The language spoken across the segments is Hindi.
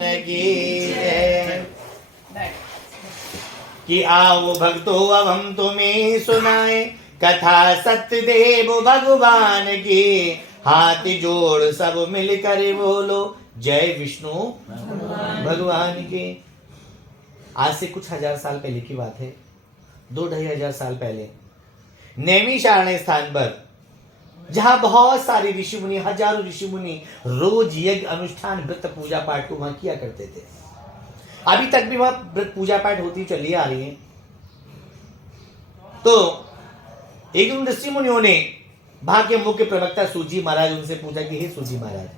की जय। कि आओ भक्तो अब हम तुम्हें सुनाए कथा सत्यदेव भगवान की। हाथ जोड़ सब मिलकर बोलो जय विष्णु भगवान की। आज से कुछ हजार साल पहले की बात है, 2-2,500 साल पहले नैमिषारण्य स्थान पर, जहां बहुत सारे ऋषि मुनि, हजारों ऋषि मुनि रोज यज्ञ अनुष्ठान व्रत पूजा पाठ को वहां किया करते थे। अभी तक भी वह व्रत पूजा पाठ होती चली आ रही है। तो एक दिन ऋषि मुनियों ने वहां के मुख्य प्रवक्ता सूजी महाराज उनसे पूछा कि हे सूजी महाराज,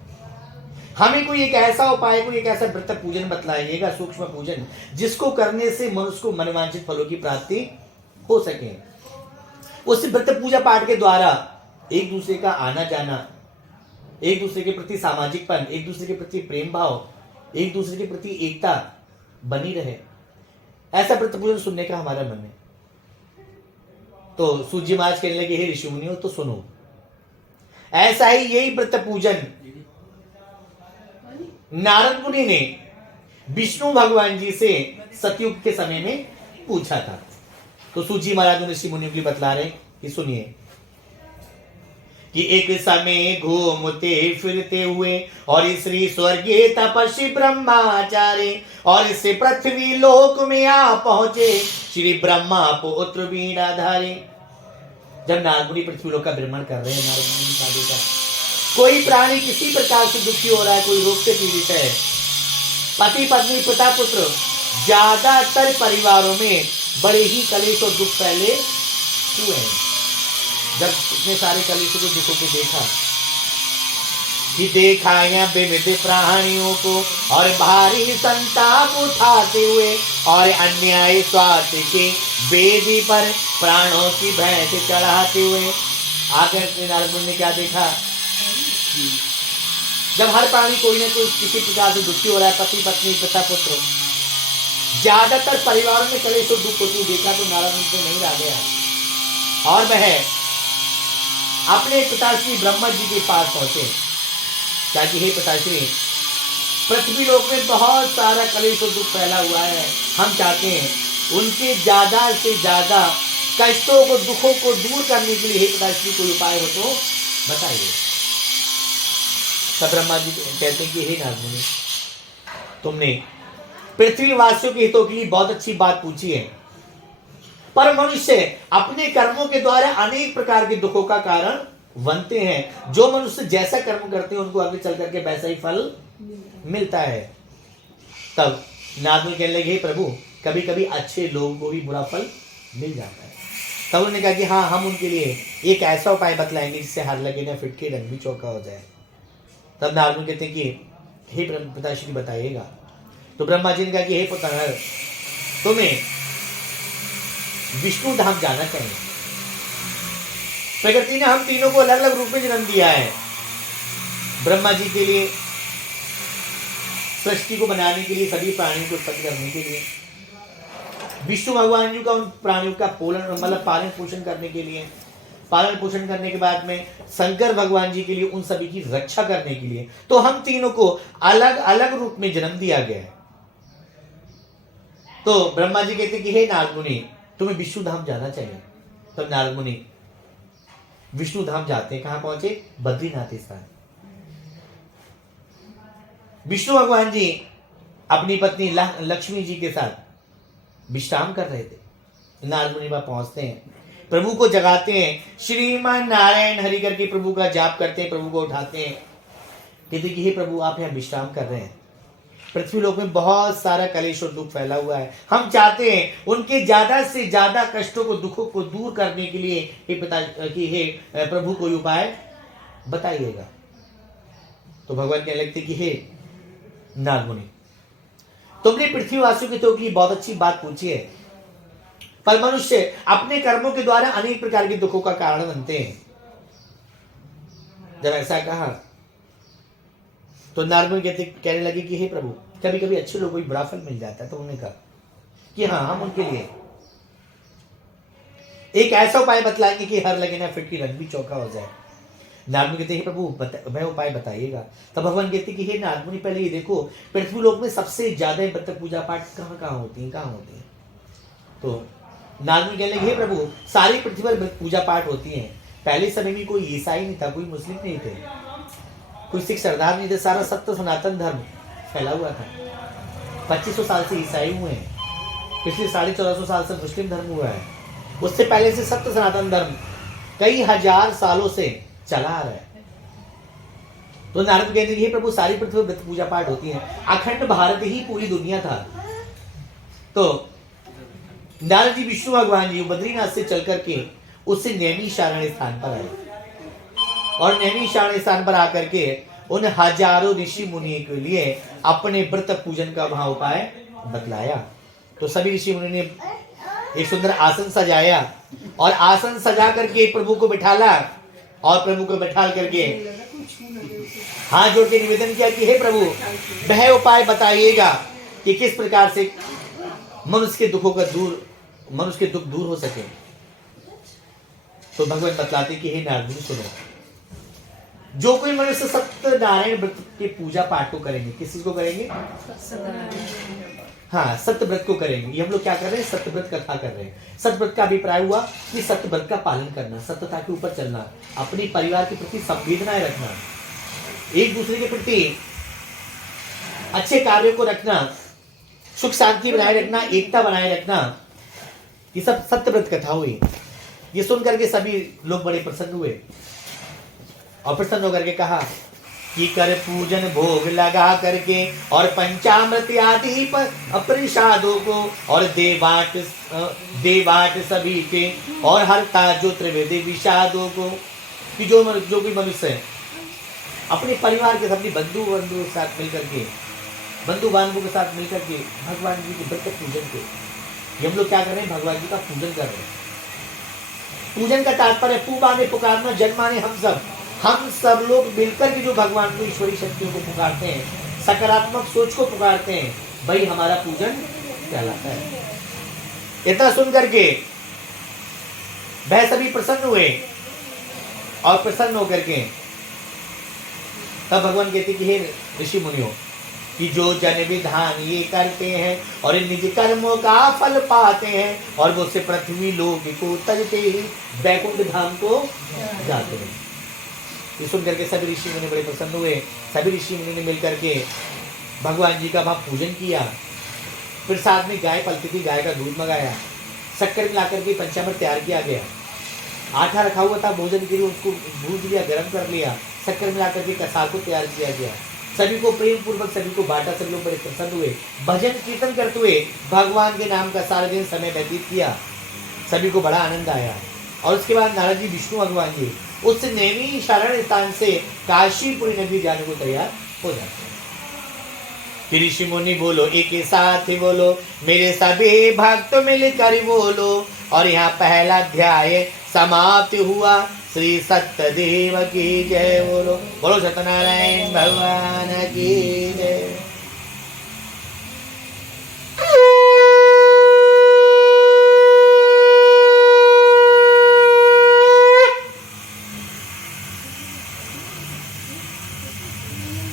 हमें कोई एक ऐसा उपाय, कोई एक ऐसा व्रत पूजन बतलाइएगा, सूक्ष्म पूजन, जिसको करने से मनुष्य को मनवांछित फलों की प्राप्ति हो सके। उस व्रत पूजा पाठ के द्वारा एक दूसरे का आना जाना, एक दूसरे के प्रति सामाजिकपन, एक दूसरे के प्रति प्रेम भाव, एक दूसरे के प्रति एकता बनी रहे, ऐसा व्रत पूजन सुनने का हमारा मन है। तो सूजी महाराज कहने लगे हे ऋषि मुनियों, तो सुनो, ऐसा ही यही व्रत पूजन नारद मुनि ने विष्णु भगवान जी से सतयुग के समय में पूछा था। तो सूजी महाराज ऋषि मुनियों के लिए बतला रहे कि सुनिए कि एक समय घूमते फिरते हुए और श्री स्वर्गीय तपस्वी ब्रह्माचार्य और इस पृथ्वी लोक में आ पहुंचे श्री ब्रह्मा पुत्र बीड़ाधारी। जब नारद मुनि पृथ्वी लोक का भ्रमण कर रहे हैं, नारद मुनि का देखा कोई प्राणी किसी प्रकार से दुखी हो रहा है, कोई रोग से पीड़ित है, पति पत्नी पिता पुत्र, ज्यादातर परिवारों में बड़े ही कलेश और दुख फैले हुए हैं। जब इतने सारे कलेशों को, दुखों को देखा कि देखा या विविध प्राणियों को और भारी संताप उठाते हुए और अन्याय स्वार्थ के वेदी पर प्राणों की भेंट चढ़ाते हुए, आखिर नारद मुनि ने क्या देखा? जब हर प्राणी कोई ना कोई किसी प्रकार से दुखी हो रहा है, पति पत्नी पिता पुत्र, ज्यादातर परिवारों में कलेश और दुख होती देखा, तो नारद मुनि से नहीं रह गया और वह अपने पिताश्री ब्रह्मा जी के पास पहुंचे। क्या कि हे पिताश्री, पृथ्वी लोक में बहुत सारा कलेश और दुख फैला हुआ है, हम चाहते हैं उनके ज्यादा से ज्यादा कष्टों को, दुखों को दूर करने के लिए हे पिताश्री कोई उपाय हो तो बताइए। तब ब्रह्मा जी कहते हैं कि हे नारद मुनि, तुमने पृथ्वी वासियों के हितों के लिए बहुत अच्छी बात पूछी है, पर मनुष्य अपने कर्मों के द्वारा अनेक प्रकार के दुखों का कारण बनते हैं। जो मनुष्य जैसा कर्म करते हैं उनको आगे चल करके वैसा ही फल मिलता है। तब नारद मुनि कहने लगे, प्रभु, कभी कभी अच्छे लोगों को भी बुरा फल मिल जाता है। तब उन्होंने कहा कि हाँ, हम उनके लिए एक ऐसा उपाय बतलाएंगे जिससे हर लगे ना फिटके रंग भी चौका हो जाए। तब नारद मुनि कहते हैं कि हे पिताश्री बताइएगा। तो ब्रह्मा जी ने कहा कि हे पुत्र, तुम्हें विष्णु धाम जाना चाहिए। प्रकृति ने हम तीनों को अलग अलग रूप में जन्म दिया है। ब्रह्मा जी के लिए सृष्टि को बनाने के लिए, सभी प्राणियों को उत्पत्ति करने के लिए, विष्णु भगवान जी का उन प्राणियों का पालन पोषण करने के लिए, पालन पोषण करने के बाद में शंकर भगवान जी के लिए उन सभी की रक्षा करने के लिए। तो हम तीनों को अलग अलग रूप में जन्म दिया गया है। तो ब्रह्मा जी कहते कि हे नारद मुनि, तुम्हें विष्णु धाम जाना चाहिए। तब नारद मुनि विष्णु धाम जाते हैं। कहां पहुंचे? बद्रीनाथ स्थान। विष्णु भगवान जी अपनी पत्नी लक्ष्मी जी के साथ विश्राम कर रहे थे। नारद मुनि वहां पहुंचते हैं, प्रभु को जगाते हैं, श्रीमान नारायण हरि करके प्रभु का जाप करते हैं, प्रभु को उठाते हैं, कहते कि हे प्रभु, आप यहां विश्राम कर रहे हैं, पृथ्वी लोक में बहुत सारा कलेश और दुख फैला हुआ है, हम चाहते हैं उनके ज्यादा से ज्यादा कष्टों को, दुखों को दूर करने के लिए हे प्रभु कोई उपाय बताइएगा। तो भगवान कहने लगते कि हे नारद मुनि, तुमने पृथ्वीवासियों के तो की बहुत अच्छी बात पूछी है, पर मनुष्य अपने कर्मों के द्वारा अनेक प्रकार के दुखों का कारण बनते हैं। जब ऐसा कहा तो नारद मुनि कहने लगे कि हे प्रभु, कभी कभी अच्छे लोगों को बड़ा फल मिल जाता है। तो उन्होंने कहा कि हाँ, हम उनके लिए एक ऐसा उपाय बतलाएंगे कि हर लगे ना फिटकी रंग भी चौका हो जाए। नारद मुनि कहते हैं प्रभु मैं उपाय बताइएगा। तब भगवान कहते हैं कि हे नारद मुनि पहले ये देखो पृथ्वी लोक में सबसे ज्यादा बतख पूजा पाठ कहाँ कहाँ होती है। तो नारद मुनि कहने लगे हे प्रभु सारी पृथ्वी पर पूजा पाठ होती है। पहले समय में कोई ईसाई नहीं था, कोई मुस्लिम नहीं थे, कोई सिख सरदार नहीं थे, सारा सत्य सनातन धर्म फैला हुआ था। 2500 साल से ईसाई हुए हैं, पिछले 1450 साल से मुस्लिम धर्म हुआ है, उससे पहले से सत्य सनातन धर्म कई हजार सालों से चला आ रहा है। तो नारद कहते हैं प्रभु सारी पृथ्वी पर पूजा पाठ होती है, अखंड भारत ही पूरी दुनिया था। तो नारद जी विष्णु भगवान जी बद्रीनाथ से चल करके उससे नैमिषारण्य स्थान पर आए और नैमिषारण्य स्थान पर आकर के उन हजारों ऋषि मुनि के लिए अपने व्रत पूजन का वहां उपाय बतलाया। तो सभी ऋषि मुनि ने एक सुंदर आसन सजाया और आसन सजा करके प्रभु को बिठाला और प्रभु को बैठा करके हाथ जोड़ के निवेदन किया कि हे प्रभु वह उपाय बताइएगा कि किस प्रकार से मनुष्य के दुख दूर हो सके। तो भगवान बतलाते कि हे नारद सुनो, जो कोई मनुष्य सत्यनारायण व्रत के पूजा पाठ को करेंगे, किस चीज को करेंगे? हाँ, सत्य व्रत को करेंगे। ये हम लोग क्या कर रहे हैं? सत्य व्रत कथा कर रहे हैं। सत्य व्रत का अभिप्राय हुआ कि सत्य व्रत का पालन करना, सत्यता के ऊपर चलना, अपने परिवार के प्रति संवेदनाएं रखना, एक दूसरे के प्रति अच्छे कार्यों को रखना, सुख शांति बनाए रखना, एकता बनाए रखना, ये सब सत्य व्रत कथा हुई। ये सुन करके सभी लोग बड़े प्रसन्न हुए और प्रसन्न होकर के कहा कि कर पूजन भोग लगा करके और पंचामृत आदि पर प्रसादों को और देवाट सभी के और हरता जो त्रिवेदी विषादों को, कि जो भी मनुष्य है अपने परिवार के अपने बंधु के साथ मिलकर के बंधु बांधवों के साथ मिलकर के भगवान जी के व्रत पूजन के, ये हम लोग क्या कर रहे हैं? भगवान जी का पूजन कर रहे हैं। पूजन का तात्पर्य पूबा ने पुकारना, जन्माने हम सब लोग मिलकर के जो भगवान को ईश्वरी शक्तियों को पुकारते हैं, सकारात्मक सोच को पुकारते हैं, वही हमारा पूजन कहलाता है। इतना सुन करके वह सभी प्रसन्न हुए और प्रसन्न होकर के तब भगवान कहते कि हे ऋषि मुनियों, कि जो जन विधान ये करते हैं और निज कर्मों का फल पाते हैं और वो से पृथ्वी लोग को तजते ही वैकुंठ धाम को जाते हैं। ये सुन करके सभी ऋषि मुनि बड़े प्रसन्न हुए। सभी ऋषि मुनि ने मिलकर के भगवान जी का वहां पूजन किया। फिर साथ में गाय पलती थी, गाय का दूध मंगाया, शक्कर मिलाकर के पंचामृत तैयार किया गया, आटा रखा हुआ था भोजन के लिए, उसको भूज लिया, गर्म कर लिया, शक्कर मिलाकर के कसार को तैयार किया गया, सभी को प्रेम पूर्वक सभी को बांटा। सभी लोग बड़े प्रसन्न हुए, भजन कीर्तन करते हुए भगवान के नाम का सारा दिन समय व्यतीत किया। सभी को बड़ा आनंद आया। और उसके बाद नारद जी विष्णु भगवान जी उस नैमिषारण्य स्थान से काशीपुरी नगरी जाने को तैयार हो जाते हैं। ऋषि मुनि बोलो एक साथ ही बोलो, मेरे सभी भक्त मिलकर बोलो। और यहाँ पहला अध्याय समाप्त हुआ। श्री सत्यदेव की जय। बोलो बोलो सत्यनारायण भगवान की जय।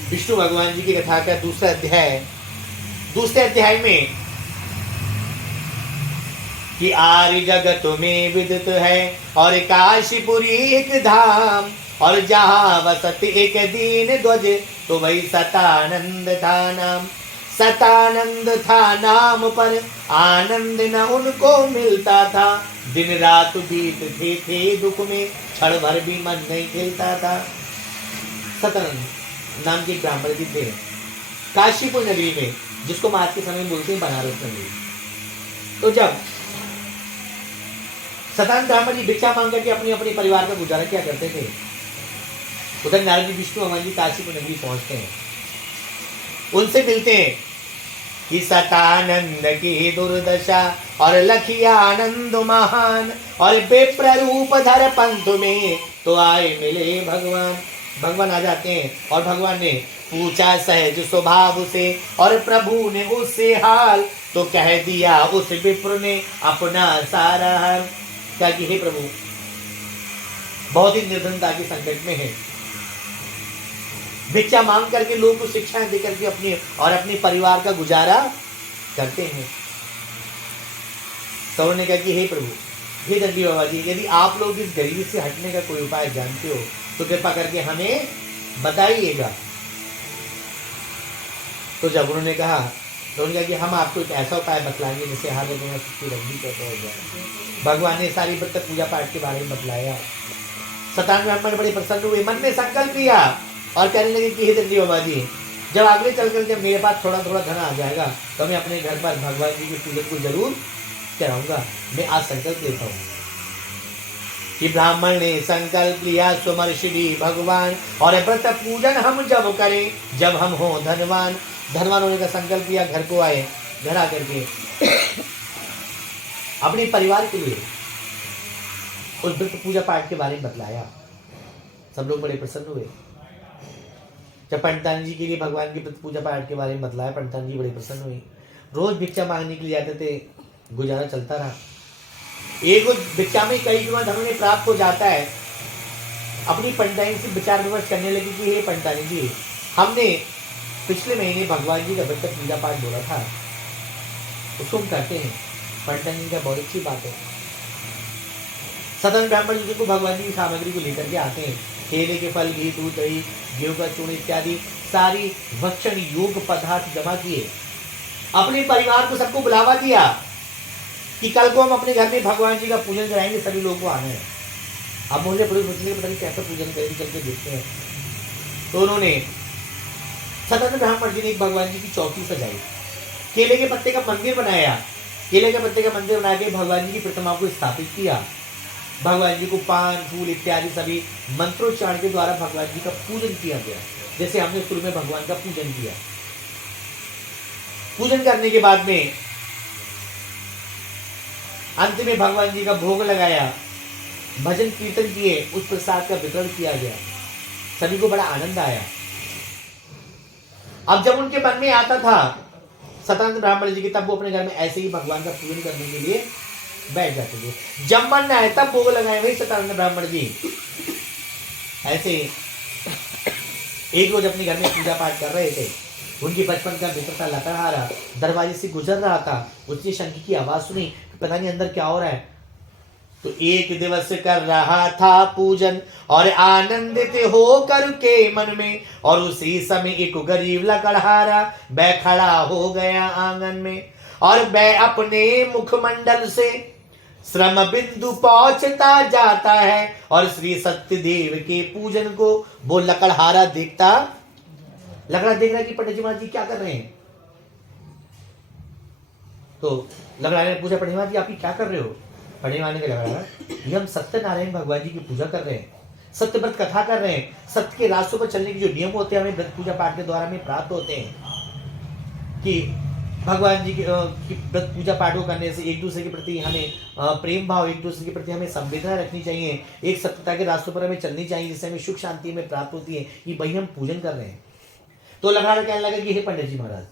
विष्णु भगवान जी की कथा का दूसरा अध्याय, दूसरे अध्याय में कि आर्य जगत में विदित है और काशीपुरी एक धाम, और जहाँ वसत एक दीन ध्वज तो वही सतानंद था नाम। सतानंद था नाम पर आनंद न उनको मिलता था। दिन रात बीतते थे दुख में, क्षण भर भी मन नहीं खिलता था। सतानंद नाम के ब्राह्मण जी थे काशीपुर नगरी में, जिसको आज के समय में बोलते हैं बनारस नगरी। तो जब सतानंद ब्राह्मण जी भिक्षा मांग करके अपने अपने परिवार का गुजारा क्या करते थे, उधर नारद जी विष्णु भगवान जी काशीपुर नगरी पहुंचते हैं, उनसे मिलते हैं कि सतानंद की दुर्दशा और लखिया आनंद महान, और बेप्ररूप धर पंथ में तो आए मिले भगवान। भगवान आ जाते हैं और भगवान ने पूछा सहज स्वभाव से, और प्रभु ने उससे हाल तो कह दिया उस विप्र ने अपना सारा हाल। क्या कि हे प्रभु, बहुत ही निर्धनता के संकट में है। भिक्षा मांग करके लोगों को शिक्षाएं दे करके अपने और अपने परिवार का गुजारा करते हैं। तो उन्होंने कहा कि हे प्रभु, हे दंडी बाबा जी, यदि आप लोग इस गरीबी से हटने का कोई उपाय जानते हो तो कृपा करके हमें बताइएगा। तो जब उन्होंने कहा तो उन्होंने कहा कि हम आपको एक ऐसा उपाय बतलाएंगे जिससे हर जगह सबकी रंगी कैसे हो जाए। भगवान ने सारी व्रत पूजा पाठ के बारे में बतलाया। सतान ब्राह्मण बड़े प्रसन्न हुए, मन में संकल्प लिया और कहने लगे कि हे दंडी बाबा जी, जब आगे चलकर जब मेरे पास थोड़ा थोड़ा धन आ जाएगा तो मैं अपने घर पर भगवान जी की पूजन को जरूर कराऊंगा। मैं आज संकल्प लेता हूँ। कि ब्राह्मण ने संकल्प लिया स्वमर्षि भगवान, और व्रत पूजन हम जब करें जब हम हो धनवान। धनवान होने का संकल्प लिया, घर को आए, घर आकर के अपने परिवार के लिए उस व्रत पूजा पाठ के बारे में बतलाया। सब लोग बड़े प्रसन्न हुए। जब पंडितानी जी के लिए भगवान की व्रत पूजा पाठ के बारे में बतलाया, पंडितानी जी बड़े प्रसन्न हुई। रोज भिक्षा मांगने के लिए जाते थे, गुजारा चलता रहा। एक भिक्षा में कई गुना धन उन्हें प्राप्त हो जाता है। अपनी पंडितानी से विचार विमर्श करने लगी कि हे पंडितानी जी, हमने पिछले महीने भगवान जी का व्रत पूजा पाठ बोला था, उसको हम करते हैं। पंडितानी जी का बहुत अच्छी बात है। सदन ब्राह्मण जी को भगवान जी की सामग्री को लेकर के आते हैं। केले के फल, घी, दूध, दही, गेहूं का चूर्ण इत्यादि सारी भक्षण योग पदार्थ जमा किए। अपने परिवार को सबको बुलावा दिया कि कल को हम अपने घर में भगवान जी का पूजन कराएंगे, सभी लोगों को आना है। अब मुझे बड़ी सोचने पता नहीं कैसा पूजन करेंगे, चल के देखते हैं। तो उन्होंने सदन ब्राह्मण जी ने एक भगवान जी की चौकी सजाई, केले के पत्ते का मंदिर बनाया। केले के पत्ते का मंदिर बना के भगवान जी की प्रतिमा को स्थापित किया। भगवान जी को पान, फूल इत्यादि सभी मंत्रोच्चारण के द्वारा भगवान जी का पूजन किया गया, जैसे हमने शुरू में भगवान का पूजन किया। पूजन करने के बाद में अंत में भगवान जी का भोग लगाया, भजन कीर्तन किए, उस प्रसाद का वितरण किया गया। सभी को बड़ा आनंद आया। अब जब उनके मन में आता था सतानंद ब्राह्मण जी की, तब वो अपने घर में ऐसे ही भगवान का पूजन करने के लिए बैठ जाते थे। जब मन न आए तब भोग लगाए वही सतानंद ब्राह्मण जी। ऐसे एक रोज अपने घर में पूजा पाठ कर रहे थे। उनकी बचपन का मित्र था लकड़हारा, दरवाजे से गुजर रहा था। उसने शंख की आवाज सुनी, पता नहीं अंदर क्या हो रहा है। तो एक दिवस कर रहा था पूजन और आनंदित हो करके मन में, और उसी समय एक गरीब लकड़हारा बै खड़ा हो गया आंगन में, और बै अपने मुखमंडल से श्रम बिंदु पहुंचता जाता है, और श्री सत्यदेव के पूजन को वो लकड़हारा देखता। लकड़ा देख रहा है कि पंडित जी महाराज जी क्या कर रहे हैं। तो लकड़हारे ने पूछा, पंडित महाराज जी आप क्या कर रहे हो। पंडित महाराज ने लकड़हारा, ये हम सत्यनारायण भगवान जी की पूजा कर रहे हैं, सत्य व्रत कथा कर रहे हैं। सत्य के रास्तों पर चलने के जो नियम होते हैं हमें व्रत पूजा पाठ के द्वारा हमें प्राप्त होते हैं। कि भगवान जी की व्रत पूजा पाठ को करने से एक दूसरे के प्रति हमें प्रेम भाव, एक दूसरे के प्रति हमें संवेदना रखनी चाहिए, एक सत्यता के रास्तों पर हमें चलनी चाहिए, जिससे हमें सुख शांति में प्राप्त होती है। ये वही हम पूजन कर रहे हैं। तो लकड़हारा कहने लगा कि हे पंडित जी महाराज,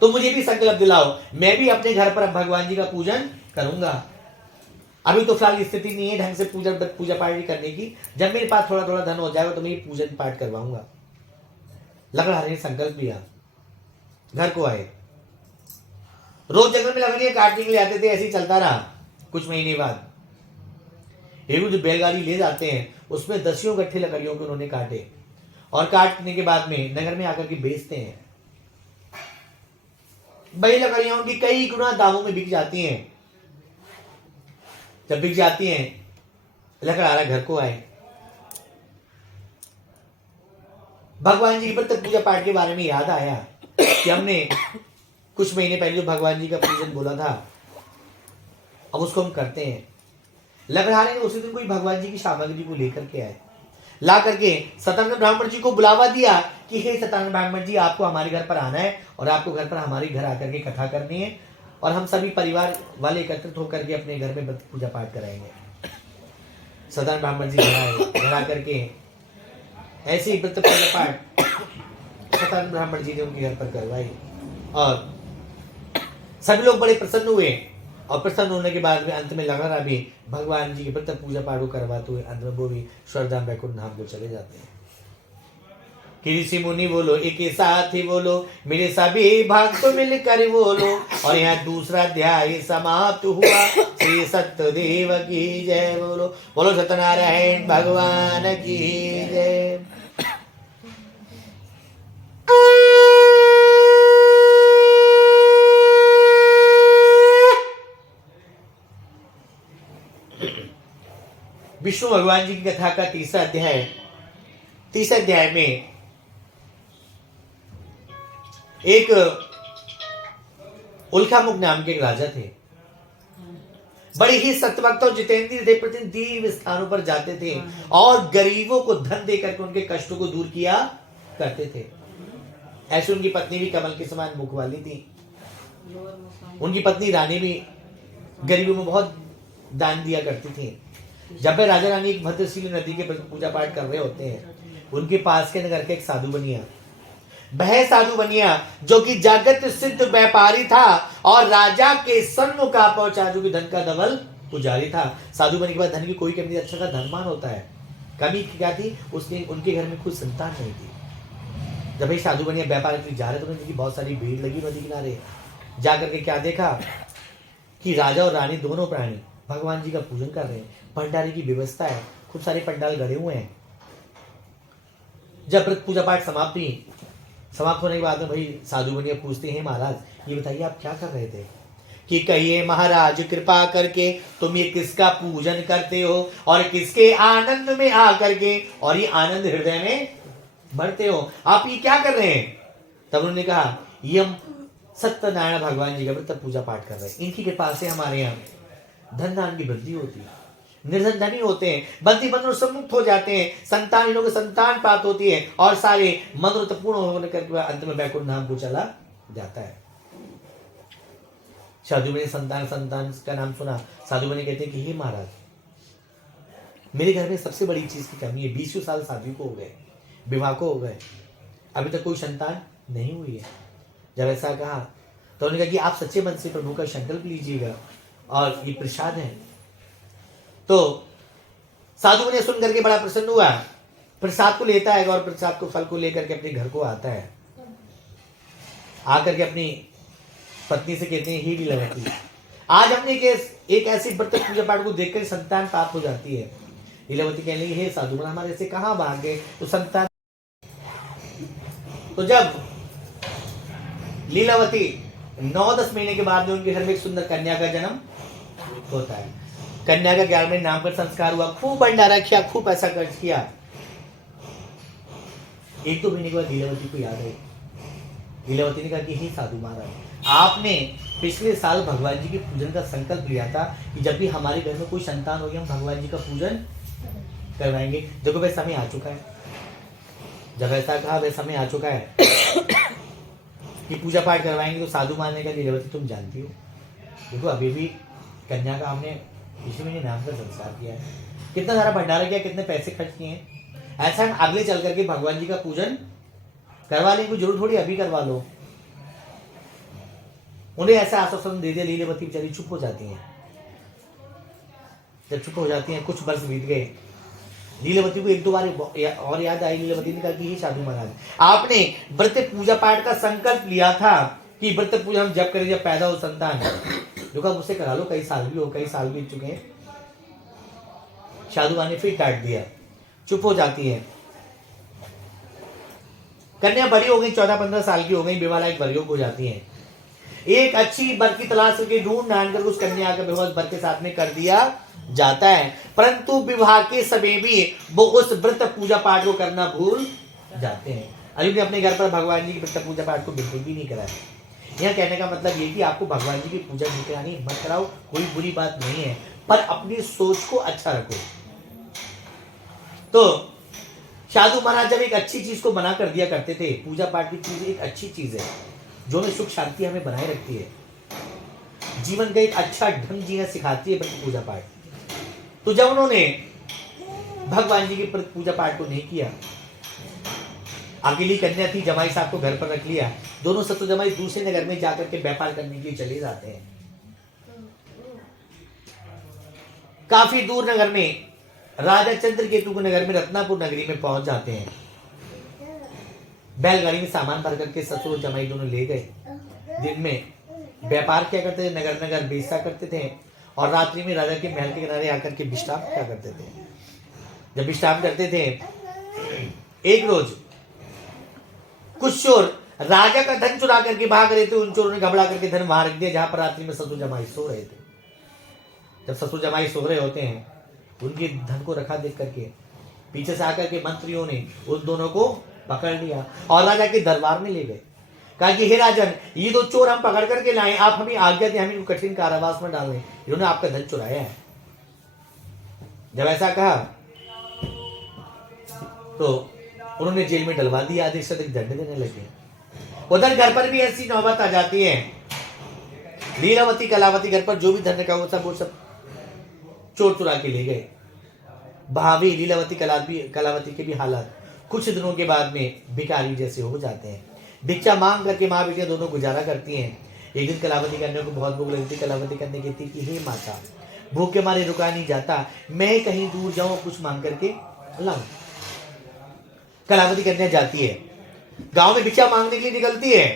तो मुझे भी संकल्प दिलाओ, मैं भी अपने घर पर भगवान जी का पूजन करूंगा। अभी तो फिलहाल स्थिति नहीं है ढंग से पूजा पाठ करने की। जब मेरे पास थोड़ा थोड़ा धन हो जाएगा तो मैं ये पूजन पाठ करवाऊंगा। लकड़हारे ने संकल्प लिया, घर को आए। रोज जंगल में लकड़ियां काटने के लिए आते थे। ऐसे ही चलता रहा। कुछ महीने बाद एक जो बैलगाड़ी ले जाते हैं उसमें दसियों गट्ठे लकड़ियों के उन्होंने काटे, और काटने के बाद में नगर में आकर के बेचते हैं। वही लकड़ियां उनकी कई गुना दामों में बिक जाती हैं। जब बिक जाती हैं, लकड़हारा घर को आए। भगवान जी की व्रत पूजा पाठ के बारे में याद आया कि हमने कुछ महीने पहले जो भगवान जी का पूजन बोला था, अब उसको हम करते हैं। लकड़हारे ने उसी दिन कोई भगवान जी की सामग्री को लेकर के आए, ला करके सतानंद ब्राह्मण जी को बुलावा दिया कि हे सतानंद ब्राह्मण जी, आपको हमारे घर पर आना है और आपको घर पर हमारे घर आकर के कथा करनी है, और हम सभी परिवार वाले एकत्रित होकर के अपने घर में व्रत पूजा पाठ कराएंगे। सतानंद ब्राह्मण जी घर आकर के ऐसे ही व्रत पूजा पाठ सतानंद ब्राह्मण जी ने उनके घर पर करवाई, और सभी लोग बड़े प्रसन्न हुए। और प्रसन्न होने के बाद में अंत में लगा रहा भी भगवान जी के प्रत्येक पूजा पाठ को करवाते हुए अंत में वो भी स्वर्गधाम वैकुंठ धाम को चले जाते हैं। कि ऋषि मुनि बोलो एक ही साथ ही बोलो, मेरे सभी भक्त मिलकर बोलो। और यहाँ दूसरा अध्याय समाप्त हुआ। श्री सत्यदेव की जय बोलो। बोलो सत्यनारायण भगवान की जय। विष्णु भगवान जी की कथा का तीसरा अध्याय में एक उल्कामुख नाम के एक राजा थे। बड़े ही सत्यवक्त और जितेंद्रिय थे। प्रतिदिन दिव्य स्थानों पर जाते थे और गरीबों को धन देकर के उनके कष्टों को दूर किया करते थे। ऐसे उनकी पत्नी भी कमल के समान मुख वाली थी। उनकी पत्नी रानी भी गरीबों में बहुत दान दिया करती थी। जब वे राजा रानी एक भद्रशीली नदी के पूजा पाठ कर रहे होते हैं, उनके पास के नगर के एक साधु बनिया, वह साधु बनिया जो कि जगत सिद्ध व्यापारी था और राजा के सन्मुख आ पहुंचा, जो कि धन का धवल पुजारी था। साधु बनने के बाद धन की कोई कमी नहीं, अच्छा का धनवान होता है। कमी क्या थी? उसके उनके घर में खुद संतान नहीं थी। जब भाई साधु बनिया व्यापार के लिए जा रहे तो उन्हें बहुत सारी भीड़ लगी नदी किनारे। जाकर के क्या देखा कि राजा और रानी दोनों प्राणी भगवान जी का पूजन कर रहे हैं। भंडारे की व्यवस्था है, खूब सारे पंडाल गड़े हुए हैं। जब पूजा पाठ समाप्त होने के बाद में भाई साधु बनिया पूछते हैं, महाराज ये बताइए आप क्या कर रहे थे? कि कहिए महाराज कृपा करके तुम ये किसका पूजन करते हो और किसके आनंद में आकर के और ये आनंद हृदय में भरते हो, आप ये क्या कर रहे हैं? तब उन्होंने कहा ये हम सत्यनारायण भगवान जी का व्रत पूजा पाठ कर रहे हैं। इनकी कृपा से हमारे यहाँ धन दान की वृद्धि होती है, निर्धन धनी होते हैं, बंदी बंधन से मुक्त हो जाते हैं, संतान को संतान प्राप्त होती है और सारे मनोरथ पूर्ण होने करके अंत में वैकुंठ धाम को चला जाता है। साधु बने संतान का नाम सुना। साधु बने कहते हैं कि हे महाराज मेरे घर में सबसे बड़ी चीज की कमी है। 20 साल शादी को हो गए, विवाह को हो गए, अभी तक कोई संतान नहीं हुई है। जब ऐसा कहा तो उन्होंने कहा कि आप सच्चे मन से प्रभु का संकल्प लीजिएगा और ये प्रसाद है। तो साधु ने सुन करके बड़ा प्रसन्न हुआ, प्रसाद को लेता है और प्रसाद को फल को लेकर के अपने घर को आता है। आकर के अपनी पत्नी से कहते हैं हे लीलावती, आज हमने एक ऐसी व्रत पूजा पाठ को देखकर संतान प्राप्त हो जाती है। लीलावती कहने लगी हे साधु महाराज हमारे से कहाँ भाग गए तो संतान। तो जब लीलावती 9-10 महीने के बाद में उनके घर में एक सुंदर कन्या का जन्म होता है। कन्या का 11वें नाम पर संस्कार हुआ, खूब भंडारा किया, खूब पैसा खर्च किया। 1-2 महीने के बाद लीलावती को याद आई। लीलावती ने कहा कि हे साधु महाराज आपने पिछले साल भगवान जी के पूजन का संकल्प लिया था कि जब भी हमारे घर में कोई संतान होगी हम भगवान जी का पूजन करवाएंगे। देखो वह समय आ चुका है। जब ऐसा कहा वह समय आ चुका है कि पूजा पाठ करवाएंगे। तो साधु मानने का लीलावती तुम जानती हो, देखो अभी भी कन्या का हमने पिछले महीने नाम का संस्कार किया है, कितना सारा भंडारा किया, कितने पैसे खर्च किए हैं। ऐसा हम अगले चल करके भगवान जी का पूजन करवा लेंगे, जरूर थोड़ी अभी करवा लो। उन्हें ऐसा आश्वासन दे दिया। लीलावती बेचारी चुप हो जाती हैं। जब चुप हो जाती हैं कुछ वर्ष बीत गए। लीलावती को 1-2 बार और याद आई। लीलावती ने कहा कि हे साधु महाराज आपने व्रत पूजा पाठ का संकल्प लिया था कि व्रत पूजा हम जब करें जब पैदा हो संतान, जो कहा मुझसे करा लो, कई साल बीत चुके हैं। साधु माँ ने फिर काट दिया, चुप हो जाती है। कन्या बड़ी हो गई, 14-15 साल की हो गई, विवाह लायक वर्योग हो जाती है। एक अच्छी वर की तलाश करके ढूंढ कर उस कन्या का विवाह वर के साथ में कर दिया जाता है। परंतु विवाह के समय भी वो उस व्रत पूजा पाठ को करना भूल जाते हैं। अभी भी अपने घर पर भगवान जी की व्रत पूजा पाठ को बिल्कुल भी नहीं कराया। यहाँ कहने का मतलब ये कि आपको भगवान जी की पूजा नहीं करानी, मत कराओ, कोई बुरी बात नहीं है, पर अपनी सोच को अच्छा रखो। तो साधु महाराज जब एक अच्छी चीज को मना कर दिया करते थे, पूजा पाठ की चीज एक अच्छी चीज है जो हमें सुख शांति हमें बनाए रखती है, जीवन का एक अच्छा ढंग जीना सिखाती है पूजा पाठ। तो जब उन्होंने भगवान जी की पूजा पाठ को नहीं किया, अकेली कन्या थी, जमाई साहब को घर पर रख लिया, दोनों ससुर जमाई दूसरे नगर में जाकर के व्यापार करने के लिए चले जाते हैं। काफी दूर नगर में राजा चंद्रकेतु के नगर में रत्नापुर नगरी में पहुंच जाते हैं। बैलगाड़ी में सामान भर करके ससुर और जमाई दोनों ले गए। दिन में व्यापार क्या करते थे, नगर नगर बेचा करते थे, और रात्रि में राजा के महल के किनारे आकर के विश्राम क्या करते थे। जब विश्राम करते थे, एक रोज कुछ चोर राजा का धन चुरा करके भाग रहे थे। उन चोरों ने घबरा करके धन वहां रख दिया जहां पर रात्रि में ससुर जमाई सो रहे थे। जब ससुर जमाई सो रहे होते हैं, उनके धन को रखा देख करके पीछे से आकर के मंत्रियों ने उन दोनों को पकड़ लिया और राजा के दरबार में ले गए। कहा कि हे राजन, ये दो चोर हम पकड़ करके लाए, आप हमें आज्ञा दें, हम इनको कठिन कारावास में डाल दें, इन्होंने आपका धन चुराया है। जब ऐसा कहा तो उन्होंने जेल में डलवा दिया, आदेश से दंड देने लगे। उधर घर पर भी ऐसी नौबत आ जाती है। लीलावती कलावती घर पर जो भी धन रखा वो सब चोर चुरा के ले गए। भाभी लीलावती कलावती के भी हालात कुछ दिनों के बाद में भिखारी जैसे हो जाते हैं। भिक्षा मांग करके माँ बेटियां दोनों गुजारा करती हैं। एक दिन कलावती करने को बहुत भूख लगती। कलावती करने कहती कि हे माता, भूख के मारे रुका नहीं जाता, मैं कहीं दूर जाऊं कुछ मांग करके लाऊं। कलावती करने जाती है, गांव में भिक्षा मांगने के लिए निकलती है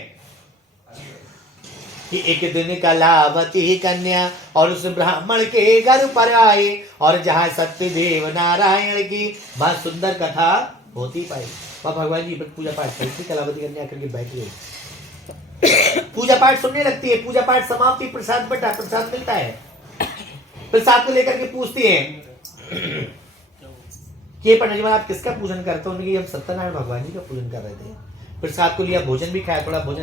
कि एक दिन कलावती कन्या और उस ब्राह्मण के घर पर आए, और जहां सत्य देव नारायण की बहुत सुंदर कथा होती पाई। और भगवान जी पूजा पाठ करती। कलावती कन्या आकर के बैठ गई, पूजा पाठ सुनने लगती है। पूजा पाठ समाप्ति, प्रसाद बटा, प्रसाद मिलता है। प्रसाद को लेकर के पूछती है कि पंडित जी आप किसका पूजन करते हो? उन्होंने हम सत्यनारायण भगवान जी का पूजन कर रहे थे। प्रसाद को लिया, भोजन भी खाया, थोड़ा भोजन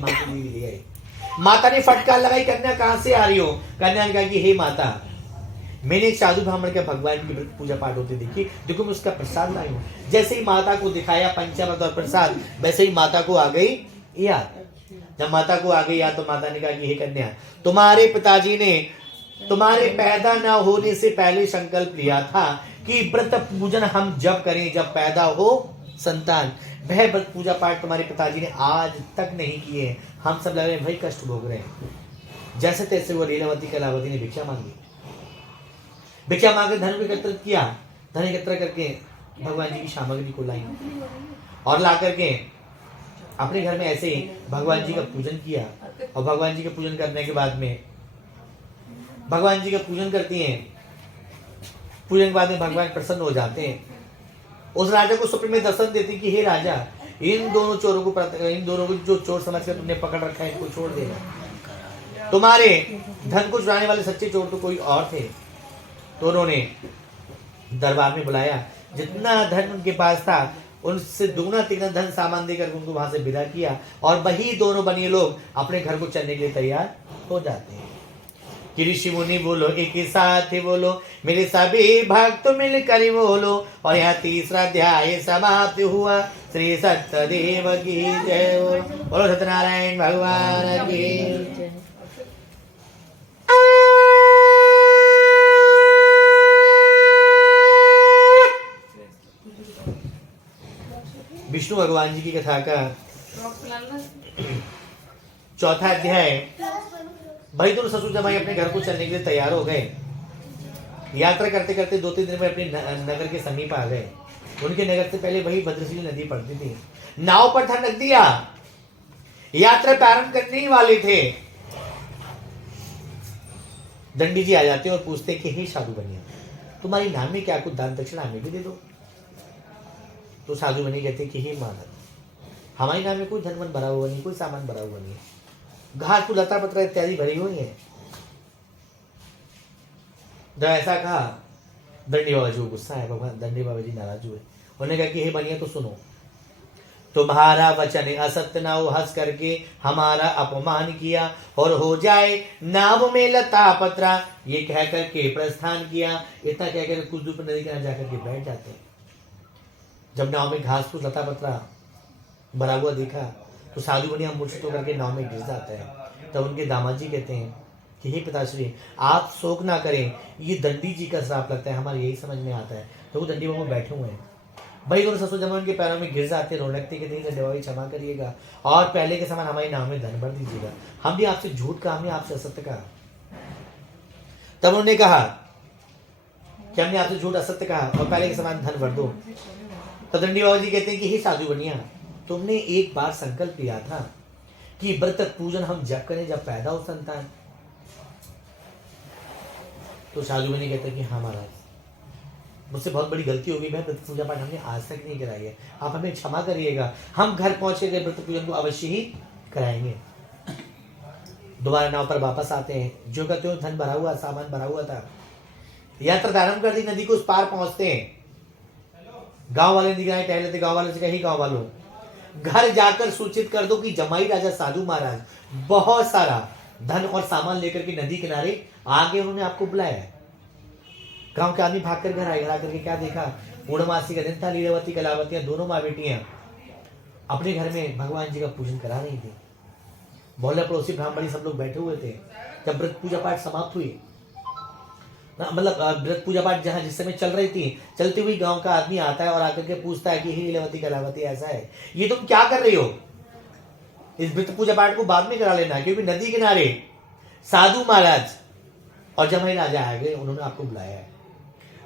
मां को ले आए। माता ने फटकार लगाई, कन्या कहां से आ रही हो? कन्या ने कहा कि हे माता, मैंने एक साधु ब्राह्मण के भगवान की पूजा पाठ होती देखी, देखो मैं उसका प्रसाद लाई हूं। जैसे ही माता को दिखाया पंचामृत और प्रसाद, वैसे ही माता को आ गई याद। जब माता को आ गई याद तो माता ने कहा कि हे कन्या, तुम्हारे पिताजी ने तुम्हारे पैदा न होने से पहले संकल्प लिया था कि व्रत पूजन हम जब करें जब पैदा हो संतान। वह व्रत पूजा पाठ तुम्हारे पिताजी ने आज तक नहीं किए। हम सब लग रहे हैं भाई कष्ट भोग रहे हैं। जैसे तैसे वो लीलावती कलावती ने भिक्षा मांगी। भिक्षा मांग धन को एकत्रित किया। धन एकत्र करके भगवान जी की सामग्री को लाई और ला करके अपने घर में ऐसे ही भगवान जी का पूजन किया। और भगवान जी का पूजन करने के बाद में भगवान जी का पूजन करती हैं। पूजन के बाद में भगवान प्रसन्न हो जाते हैं। उस राजा को स्वप्न में दर्शन देती कि हे राजा, इन दोनों को जो चोर समझकर तुमने पकड़ रखा है इनको छोड़ देना। तुम्हारे धन को चुराने वाले सच्चे चोर तो कोई और थे। तो उन्होंने दरबार में बुलाया, जितना धन उनके पास था उनसे दुगना तिगना धन सामान देकर उनको वहां से विदा किया। और वही दोनों बनिए लोग अपने घर को चलने के लिए तैयार हो जाते हैं कि ऋषि मुनि बोलो एक ही साथ बोलो, मेरे सभी भक्त मिलकर बोलो। और यहाँ तीसरा अध्याय समाप्त हुआ। श्री सत्यदेव की जय बोलो, सत्यनारायण भगवान की। विष्णु भगवान जी की कथा का चौथा अध्याय। भाई दोनों ससुर जमाई अपने घर को चलने के लिए तैयार हो गए। यात्रा करते करते 2-3 दिन में अपने नगर के समीप आ गए। उनके नगर से पहले वही भद्रशिली नदी पड़ती थी। नाव पर धन रख दिया, यात्रा प्रारंभ करने ही वाले थे। दंडी जी आ जाते और पूछते कि हे साधु बनिया, तुम्हारी नाम में क्या कुछ दान दक्षिणा हमें भी दे दो। तो साधु बनी कहते कि हे माधव, हमारे नाम में कोई धन भरा हुआ नहीं, कोई सामान भरा हुआ नहीं, घास को लता पत्र इत्यादि भरी हुई है। जब ऐसा कहा दंडी बाबा जी को गुस्सा है। भगवान दंडी बाबा जी नाराज हुए। उन्होंने कहा कि हे बनिया तो सुनो, तुम्हारा वचन असत्य न हो, हंस करके हमारा अपमान किया और हो जाए नाव में लता पत्रा, ये कह करके प्रस्थान किया। इतना कह कर कुछ दूर नदी किनारे जाकर के बैठ जाते हैं। जब नाव में घास फूस लता पत्रा भरा हुआ देखा तो साधु बनिया मूर्छित होकर के नाव में गिर जाता है। तब उनके दामाद जी कहते हैं कि हे पिताश्री, आप शोक ना करें, ये दंडी जी का श्राप लगता है, हमारे यही समझ में आता है। तो वो दंडी बाबा बैठे हुए हैं। भाई दोनों ससुर जमा उनके पैरों में गिर जाते, रोने लगते कि नहीं दंडी बाबा क्षमा करिएगा और पहले के समान हमारे नाम में धन भर दीजिएगा। हम भी आपसे झूठ कहा, हमने आपसे असत्य कहा। तब उन्होंने कहा कि हमने आपसे झूठ असत्य कहा और पहले के समान धन भर दो। तो दंडी बाबा जी कहते हैं कि हे साधु बनिया, तुमने एक बार संकल्प लिया था कि व्रत पूजन हम जब करें जब पैदा हो संतान। तो साधु बनिया कहते हैं कि हाँ महाराज, मुझसे बहुत बड़ी गलती हो गई, मैं व्रत पूजा पाठ हमने आज तक नहीं कराई है, आप हमें क्षमा करिएगा, हम घर पहुंचे गए व्रत पूजन को अवश्य ही कराएंगे। दोबारा नाव पर वापस आते हैं, जो कहते हो धन भरा हुआ, सामान भरा हुआ था। यात्रा आरंभ कर दी, नदी को उस पार पहुंचते हैं। गांव वाले निकले टहले थे, गांव वाले से कही गांव वालों घर जाकर सूचित कर दो कि जमाई राजा साधु महाराज बहुत सारा धन और सामान लेकर के नदी किनारे आगे उन्होंने आपको बुलाया है। गांव के आदमी भागकर घर आए, घर आकर के क्या देखा, पूर्णमासी का दिन था, लीलावती कलावती दोनों माँ बेटियां अपने घर में भगवान जी का पूजन करा रही थी। मोहल्ला पड़ोसी ब्राह्मणी सब लोग बैठे हुए थे। जब व्रत पूजा पाठ समाप्त हुई, मतलब व्रत पूजा पाठ जहां जिस समय चल रही थी, चलती हुई गांव का आदमी आता है और आकर के पूछता है कि हे लीलावती कलावती ऐसा है, ये तुम क्या कर रही हो? इस व्रत पूजा पाठ को बाद में करा लेना, क्योंकि नदी किनारे साधु महाराज और जमाई राजा आ गए, उन्होंने आपको बुलाया है।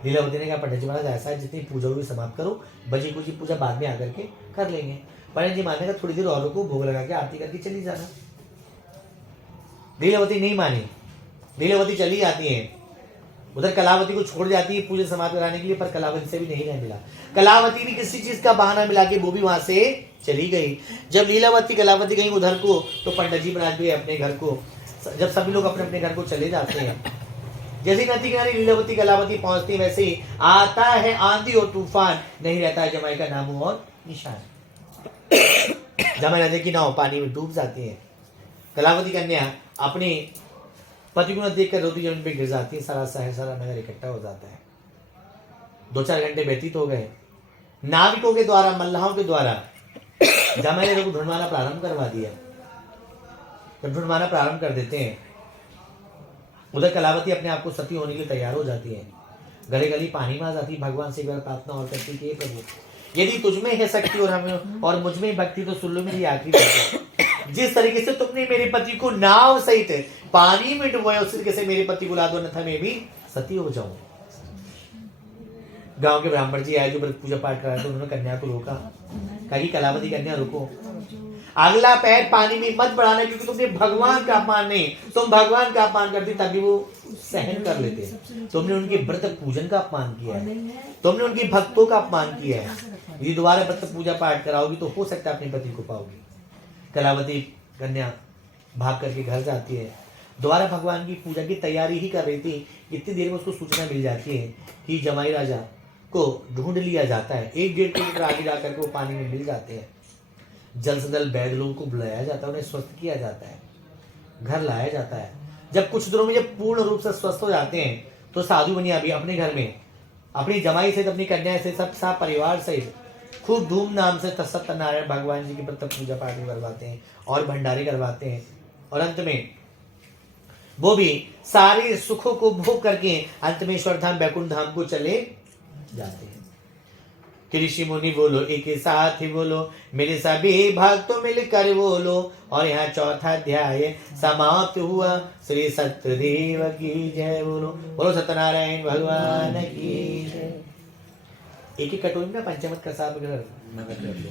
लीलावती ने कहा पंडित जी महाराज ऐसा है, जितनी पूजा हुई समाप्त करो, बची कुछ पूजा बाद में आकर के कर लेंगे। पंडित जी माने का थोड़ी देर और को भोग लगा के आरती करके चली जाना। लीलावती नहीं मानी, लीलावती चली जाती है। उधर कलावती को छोड़ जाती है पूजा समाप्त कराने के लिए, पर कलावती से भी नहीं रह मिला। कलावती भी किसी चीज का बहाना मिला के वो भी वहां से चली गई। जब लीलावती कलावती गई उधर को, तो पंडित जी महाराज भी अपने घर को, जब सभी लोग अपने अपने घर को चले जाते हैं, जैसे नदी किनारे लीलावती कलावती पहुंचती है, वैसे ही आता है आंधी और तूफान, नहीं रहता है जमाई का नामो और निशान। जमाई राजा की नाव पानी में डूब जाती है। कलावती कन्या अपने पति को न देखकर रोती जमीन पे गिर जाती है। सारा शहर सारा नगर इकट्ठा हो जाता है। 2-4 घंटे व्यतीत हो गए। नाविकों के द्वारा, मल्लाहों के द्वारा जमाई राजा को ढूंढवाना प्रारंभ करवा दिया। जब ढूंढवाना प्रारंभ कर देते हैं, उधर कलावती अपने आप को सती होने के लिए तैयार हो जाती है। गले गली पानी में आ जाती, भगवान से एक बार प्रार्थना और करती कि प्रभु, यदि तुझमें है शक्ति और हमें और मुझमें भक्ति, तो सुन लो मेरी आखिरी बात। जिस तरीके से तुमने मेरे पति को नाव सहित पानी में डुबोया, उस तरीके से मेरे पति को ला दो, अन्यथा मैं भी सती हो जाऊं। गांव के ब्राह्मण जी आए जो व्रत पूजा पाठ करा रहे थे, उन्होंने कन्या को रोका, कहा कि कलावती कन्या रुको, अगला पैर पानी में मत बढ़ाना, क्योंकि तुमने भगवान का अपमान नहीं, तुम भगवान का अपमान करती तभी वो सहन कर लेते। तुमने उनके व्रत पूजन का अपमान किया है, तुमने उनके भक्तों का अपमान किया है। यदि दोबारा व्रत पूजा पाठ कराओगी तो हो सकता है अपने पति को पाओगी। कलावती कन्या भाग करके घर जाती है। दोबारा भगवान की पूजा की तैयारी ही कर रही थी, इतनी देर में उसको सूचना मिल जाती है कि जमाई राजा को ढूंढ लिया जाता है। 1-1.5 किलोमीटर आगे जाकर के वो पानी में मिल जाते हैं। जल से दल वैद्य लोगों को बुलाया जाता है, उन्हें स्वस्थ किया जाता है, घर लाया जाता है। जब कुछ दिनों में जब पूर्ण रूप से स्वस्थ हो जाते हैं, तो साधु बनिया भी अपने घर में अपनी जमाई सहित, अपनी कन्या से, सब सा परिवार सहित खूब धूमधाम से सत्यनारायण भगवान जी की व्रत पूजा पाठ करवाते हैं और भंडारे करवाते हैं। और अंत में वो भी सारे सुखों को भोग करके अंत में ईश्वर धाम वैकुंठ धाम को चले जाते हैं। कि ऋषि मुनि बोलो एक साथ ही बोलो, मेरे सभी भक्तों मिलकर बोलो। और यहाँ 4था अध्याय समाप्त हुआ। श्री सत्यदेव की जय बोलो। बोलो सत्यनारायण भगवान की जय। एक ही कटोरी में पंचमत का साथ नगर कर लो,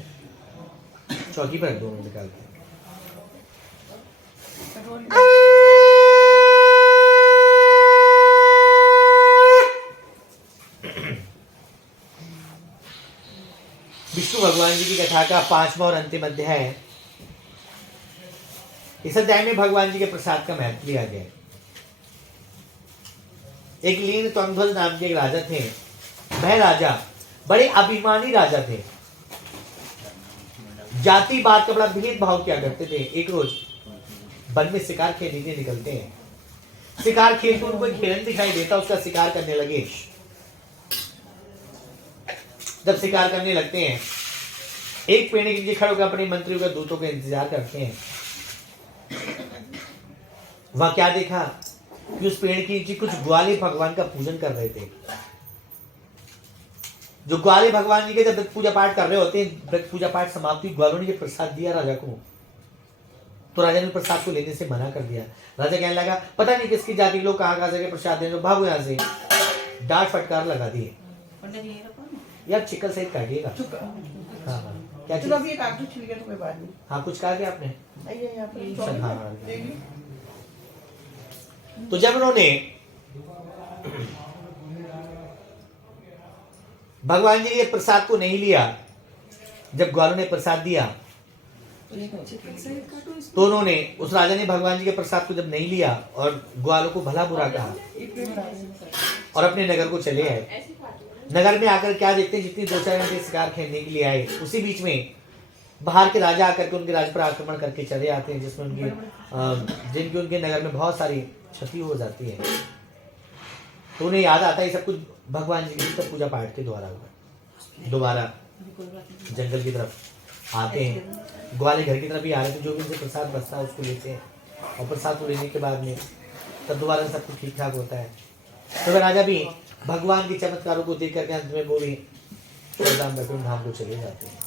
चौकी पर दोनों निकाल के। विष्णु भगवान जी की कथा का 5वां और अंतिम अध्याय है। इस अध्याय में भगवान जी के प्रसाद का महत्व लिया गया। एक लीन त्वंध्वज नाम के एक राजा थे। वह राजा बड़े अभिमानी राजा थे। जाति बात का बड़ा भेदभाव किया करते थे। एक रोज वन में शिकार खेलने निकलते हैं। शिकार खेलते उनको एक हिरन दिखाई देता, उसका शिकार करने लगे। जब शिकार करने लगते हैं, एक पेड़ के नीचे खड़े होकर अपने मंत्रियों का दूतों का इंतजार करते हैं। वहां क्या देखा कि उस पेड़ के नीचे कुछ ग्वाले भगवान का पूजन कर रहे थे। जो ग्वाले भगवान जी के जब व्रत पूजा पाठ कर रहे होते हैं, व्रत पूजा पाठ समाप्ति, ग्वालों ने प्रसाद दिया राजा को, तो राजा ने प्रसाद को लेने से मना कर दिया। राजा कहने लगा पता नहीं किसकी जाति के लोग कहां से प्रसाद देने, भागो यहां से। डांट फटकार लगा दिए। पंडित जी, ये रखो ना। यार चिकन सहित काटिएगा। हाँ हाँ क्या चीज़? चलो अभी एक आगे छिल गया तो कोई बात नहीं। हाँ कुछ कहा क्या आपने? आइए यहाँ पर अच्छा, हाँ, हाँ। देखिए। तो जब उन्होंने भगवान जी के प्रसाद को नहीं लिया, जब ग्वालों ने प्रसाद दिया तो उन्होंने, उस राजा ने भगवान जी के प्रसाद को जब नहीं लिया और ग्वालों को भला बुरा कहा और अपने नगर को चले आए। नगर में आकर क्या देखते हैं, जितनी 2-4 घंटे शिकार खेलने के लिए आए, उसी बीच में बाहर के राजा आकर के उनके राज्य पर आक्रमण करके चले आते हैं, जिसमें जिनकी उनके नगर में बहुत सारी क्षति हो जाती है। तो उन्हें याद आता है सब कुछ भगवान जी की पूजा पाठ के द्वारा हुआ। दोबारा जंगल की तरफ आते हैं, ग्वाले घर की तरफ ही आ रहे थे, जो भी उनसे प्रसाद बचता है उसको लेते हैं और प्रसाद को लेने के बाद में तब दोबारा सब कुछ ठीक ठाक होता है। तो वह राजा भी भगवान के चमत्कारों को देख करके अंत में वो भी वैकुंठ धाम को चले जाते हैं।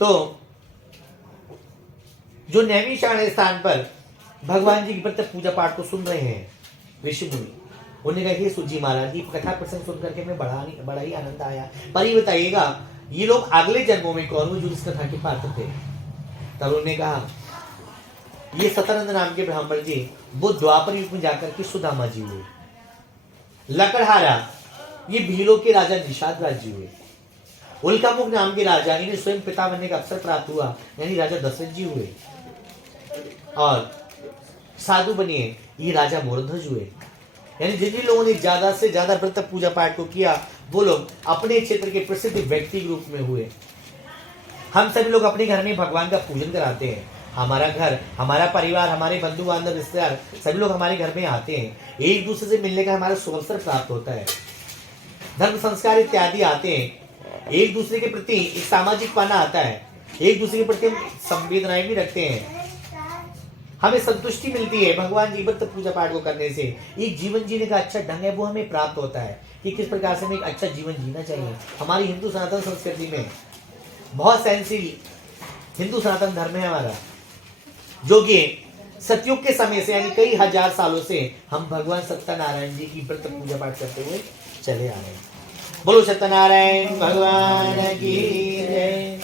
तो जो नैमिषारण्य स्थान पर भगवान जी की प्रत्यक्ष पूजा पाठ को सुन रहे हैं ऋषि मुनि, उन्होंने कहा कि सुजी महाराज की कथा प्रसंग सुन करके हमें बड़ा ही आनंद आया, पर ये बताइएगा ये लोग अगले जन्मों में कौन हुए जो इस कथा के पात्र थे? तब उन्होंने कहा ये सतानंद नाम के ब्राह्मण जी वो द्वापर युग में जाकर के सुदामा जी हुए। लकड़हारा ये भीलों के राजा निषाद राज जी हुए। उल्कामुख नाम के राजा, इन्हें स्वयं पिता बनने का अवसर प्राप्त हुआ, यानी राजा दशरथ जी हुए। और साधु बनिए ये राजा मोरध्वज हुए। यानी जिन लोगों ने ज्यादा से ज्यादा व्रत पूजा पाठ को किया वो लोग अपने क्षेत्र के प्रसिद्ध व्यक्ति के रूप में हुए। हम सभी लोग अपने घर में भगवान का पूजन कराते हैं। हमारा घर, हमारा परिवार, हमारे बंधु बांधव रिश्तेदार सभी लोग हमारे घर में आते हैं। एक दूसरे से मिलने का हमारा सुअवसर प्राप्त होता है। धर्म संस्कार इत्यादि आते हैं। एक दूसरे के प्रति एक सामाजिक पाना आता है। एक दूसरे के प्रति हम संवेदनाएं भी रखते हैं। हमें संतुष्टि मिलती है भगवान जी व्रत पूजा पाठ को करने से। एक जीवन जीने का अच्छा ढंग है वो हमें प्राप्त होता है कि किस प्रकार से हमें एक अच्छा जीवन जीना चाहिए। हमारी हिंदू सनातन संस्कृति में बहुत सहनशील हिंदू सनातन धर्म है हमारा, जो कि सतयुग के समय से यानी कई हजार सालों से हम भगवान सत्यनारायण जी की व्रत पूजा पाठ करते हुए चले आ रहे हैं। बोलो सत्यनारायण भगवान की जय।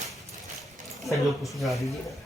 सब लोग कुछ सुना दीजिए।